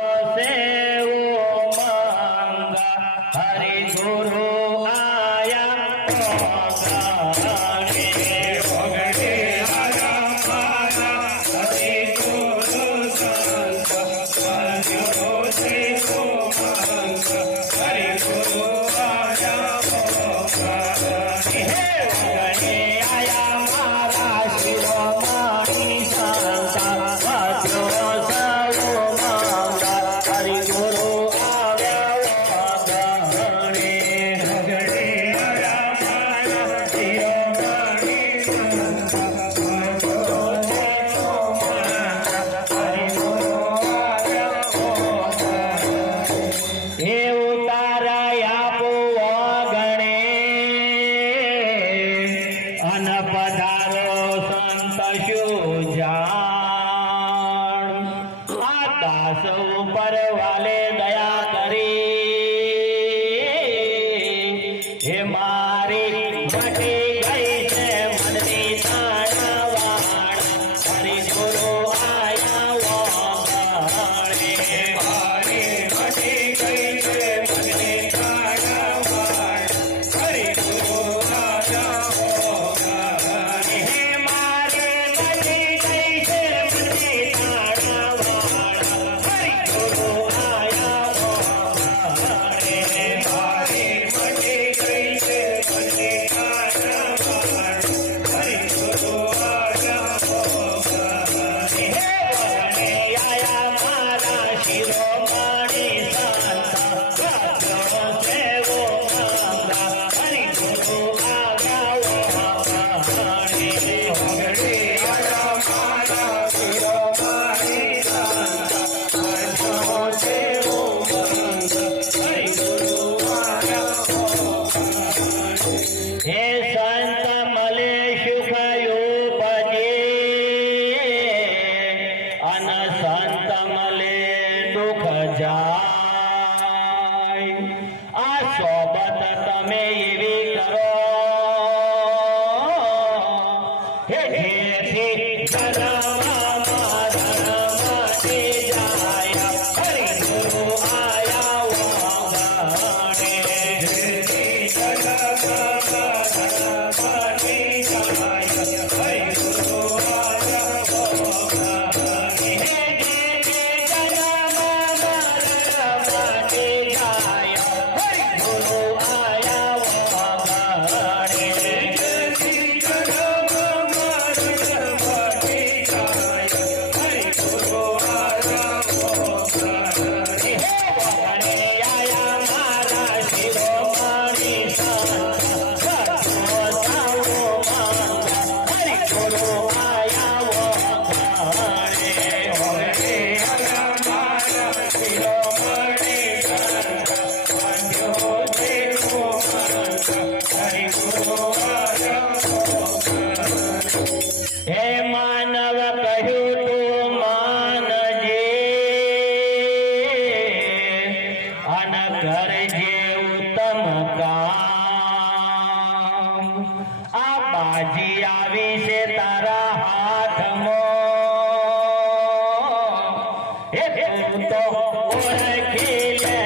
से उमंग हरि गुरु आया ओगणे आया मारा हरि गुरु संत बंधु से उमंग हरि गुरु आया ओगणे आया मारा शिरोमणि संत बंधु पधारो संत शुजान दास ऊपर वाले दया करी हे मारी घटी गई से मननी ताड़वाड़ हरि गुरु आया वो मारी घटी गई से मननी ताड़वाड़ हरि गुरु आया हे संत मले सुख उपजे अन संत मले दुख जाय आ सोबत तमे एवी करो हे जेथी हे मानव कहू तू मानजे अन करजे उत्तम काम आ बाजी आवी से तारा हाथ मो हे तू तो ओळखी ले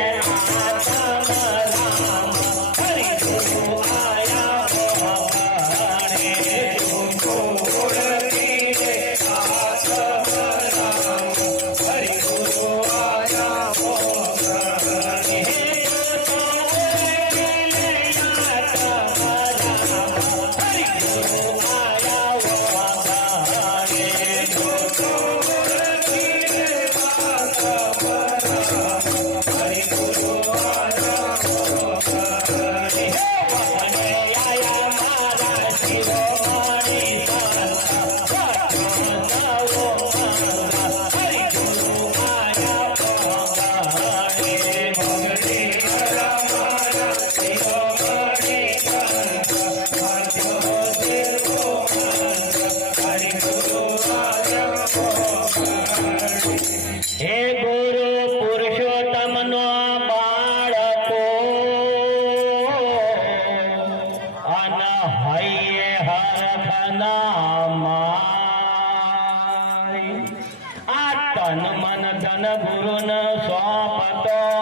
सोपतो